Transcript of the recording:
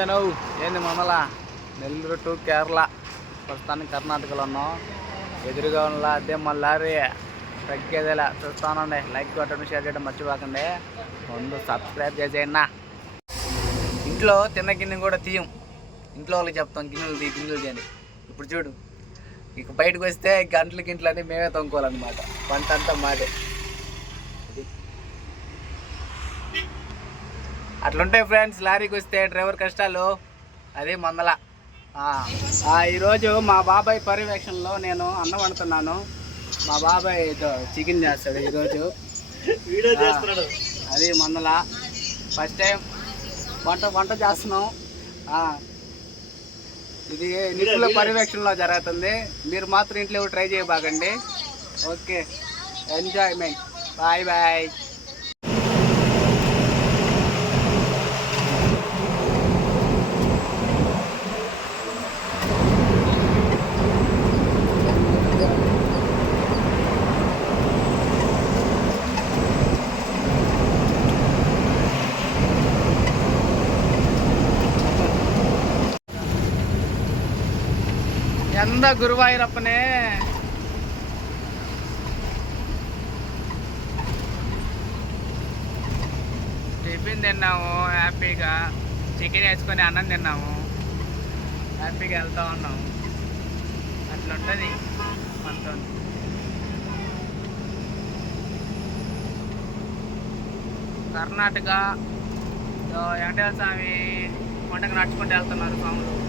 నమస్తేనో ఏంది మమ్మల నెల్లూరు టు కేరళ ప్రస్తుతానికి కర్ణాటకలో ఉన్నాం. ఎదురుగా ఉన్న అదే మా లారీ తగ్గేదేలా చూస్తానండి. లైక్ కొట్టడం షేర్ చేయడం మర్చిపోకండి. ముందు సబ్స్క్రైబ్ చేసేయండి. ఇంట్లో తిన్న గిన్నె కూడా తీయం, ఇంట్లో వాళ్ళకి చెప్తాం గిన్నెలు తీయని. ఇప్పుడు చూడు, ఇక బయటకు వస్తే గింట్లు అన్నీ మేమే తొంగుకోవాలన్నమాట. పంట అంతా మాదే. అట్లుంటాయి ఫ్రెండ్స్ లారీకి వస్తే డ్రైవర్ కష్టాలు. అదే మందల. ఈరోజు మా బాబాయ్ పర్యవేక్షణలో నేను అన్నం వండుతున్నాను. మా బాబాయ్ చికెన్ చేస్తాడు ఈరోజు. అది మందల ఫస్ట్ టైం వంట చేస్తున్నాం. ఇది నిపుణుల పర్యవేక్షణలో జరుగుతుంది. మీరు మాత్రం ఇంట్లో ట్రై చేయబాకండి. Okay, enjoyment. Bye bye. ఎంత గురువాయూరప్పనే. టిఫిన్ తిన్నాము హ్యాపీగా, చికెన్ వేసుకొని అన్నం తిన్నాము, హ్యాపీగా వెళ్తూ ఉన్నాము. అట్లుంటుంది మనతో. కర్ణాటక వెంకటేశ్వర స్వామి కొండకు నడుచుకుంటూ వెళ్తున్నారు స్వాములు.